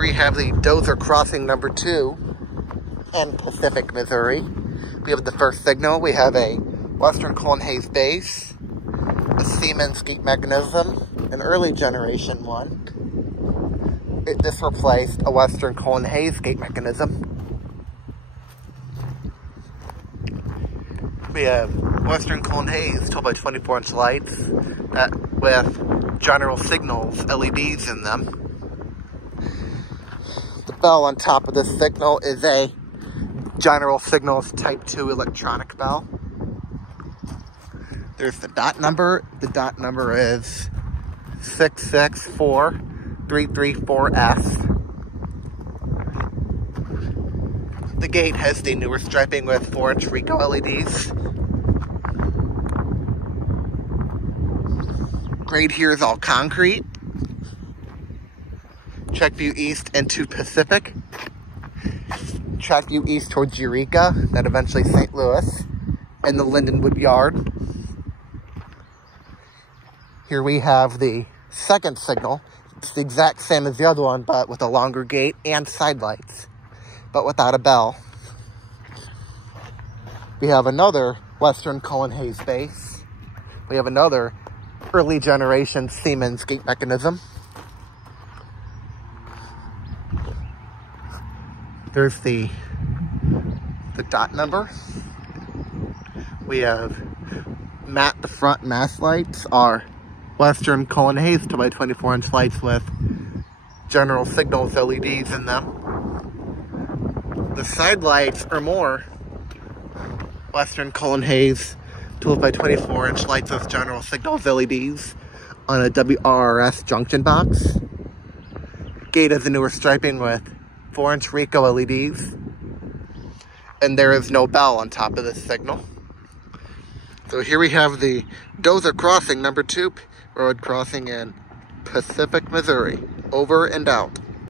Here we have the Dozier crossing number 2 in Pacific, Missouri. We have the first signal. We have a Western Cullen Hayes base, a Siemens gate mechanism, an early generation one. This replaced a Western Cullen Hayes gate mechanism. We have Western Cullen Hayes 12x24-inch lights with General Signals LEDs in them. The bell on top of this signal is a General Signals Type 2 electronic bell. There's the dot number. The dot number is 664334S. The gate has the newer striping with 4-inch Rico LEDs. Grade here is all concrete. Track view east into Pacific. Track view east towards Eureka, then eventually St. Louis, and the Lindenwood Yard. Here we have the second signal. It's the exact same as the other one, but with a longer gate and side lights, but without a bell. We have another Western Cullen Hayes base. We have another early generation Siemens gate mechanism. There's the dot number. We have the front mast lights are Western Cullen Hayes 2x24-inch lights with General Signals LEDs in them. The side lights are more Western Cullen Hayes 12x24-inch lights with General Signals LEDs on a WRRS junction box. Gate has the newer striping with 4-inch Rico LEDs. And there is no bell on top of this signal. So here we have the Dozier crossing number 2 road crossing in Pacific, Missouri. Over and out.